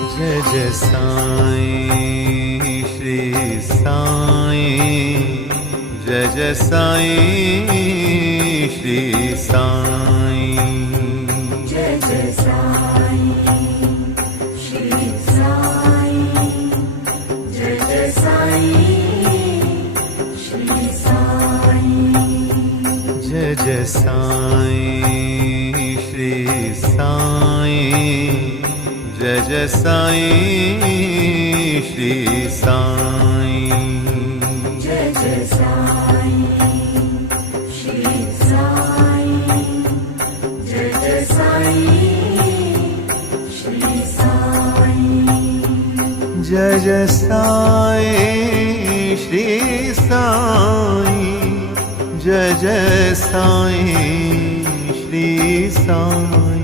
Jai Jai Sai Shri Sai, Jai Jai Sai Shri Sai, Jai Jai Sai Shri Sai, Jai Jai Sai Shri Sai, Jai Jai Sai Shri Sai, Jai Jai Sai Shri Sai, Jai Jai Sai Shri Sai, Jai Jai Sai Shri Sai, Jai Jai Sai Shri Sai, Jai Jai Sai Shri Sai.